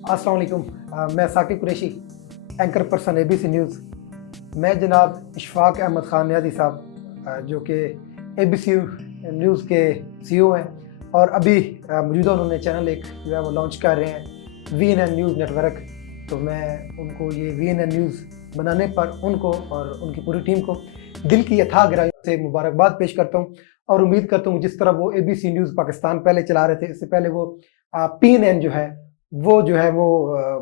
अस्सलाम वालेकुम। मैं Saqib Qureshi, anchor person ABC news. मैं जनाब इशफाक अहमद खान नियाज़ी साहब जो कि ABC न्यूज़ के CEO हैं और अभी मौजूदा उन्होंने चैनल एक जो है वो लॉन्च कर रहे हैं VNN न्यूज़ नेटवर्क। तो मैं उनको ये VNN न्यूज़ बनाने पर उनको और उनकी पूरी टीम को दिल की अथाह गहराइयों से मुबारकबाद पेश करता हूँ और उम्मीद करता हूँ जिस तरह वो ABC न्यूज़ पाकिस्तान पहले चला रहे थे, इससे पहले वो PNN जो है वो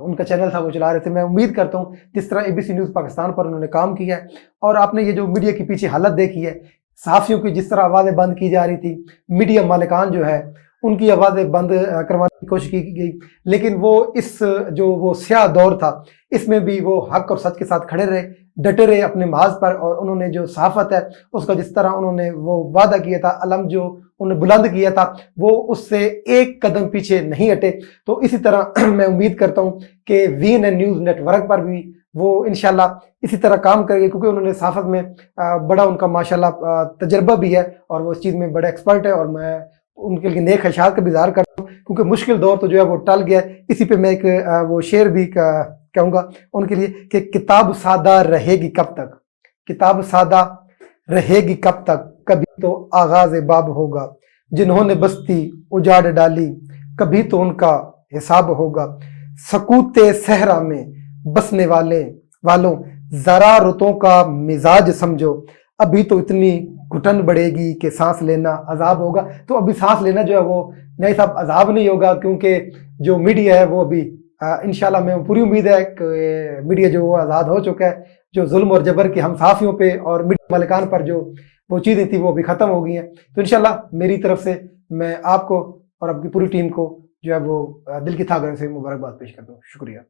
उनका चैनल था वो चला रहे थे। मैं उम्मीद करता हूँ जिस तरह ABC न्यूज़ पाकिस्तान पर उन्होंने काम किया है और आपने ये जो मीडिया की पीछे हालत देखी है, सहाफ़ियों की जिस तरह आवाज़ें बंद की जा रही थी, मीडिया मालिकान जो है उनकी आवाज़ें बंद करवाने की कोशिश की गई, लेकिन वो इस जो वो स्याह दौर था इसमें भी वो हक और सच के साथ खड़े रहे, डटे रहे अपने महाज पर और उन्होंने जो सहाफ़त है उसका जिस तरह उन्होंने वो वादा किया था, अलम जो उन्होंने बुलंद किया था, वो उससे एक कदम पीछे नहीं हटे। तो इसी तरह मैं उम्मीद करता हूँ कि VNN न्यूज़ नेटवर्क पर भी वो इंशाल्लाह इसी तरह काम करेंगे, क्योंकि उन्होंने सहाफ़त में बड़ा उनका माशाल्लाह तजर्बा भी है और वो इस चीज़ में बड़े एक्सपर्ट है और मैं उनके लिए नेक ख़्वाहिशात का भी इज़हार करता हूँ, क्योंकि मुश्किल दौर तो जो है वो टल गया है। इसी पे मैं एक वो शेर भी कहूँगा उनके लिए कि किताब सादा रहेगी कब तक, किताब सादा रहेगी कब तक, कभी तो आगाज़ बाब होगा, जिन्होंने बस्ती उजाड़ डाली कभी तो उनका हिसाब होगा, सकूते सहरा में बसने वालों जरा रुतों का मिजाज समझो, अभी तो इतनी घुटन बढ़ेगी कि सांस लेना अजाब होगा। तो अभी सांस लेना जो है वो नहीं साहब अजाब नहीं होगा, क्योंकि जो मीडिया है वो अभी इंशाल्लाह में पूरी उम्मीद है कि मीडिया जो वो आज़ाद हो चुका है, जो जुल्म और जबर के हम सहाफ़ियों पे और मीडिया मालिकान पर जो वो चीज़ें थी वो अभी ख़त्म हो गई हैं। तो इंशाल्लाह मेरी तरफ से मैं आपको और आपकी पूरी टीम को जो है वो दिल की थाह से मुबारकबाद पेश करता हूँ। शुक्रिया।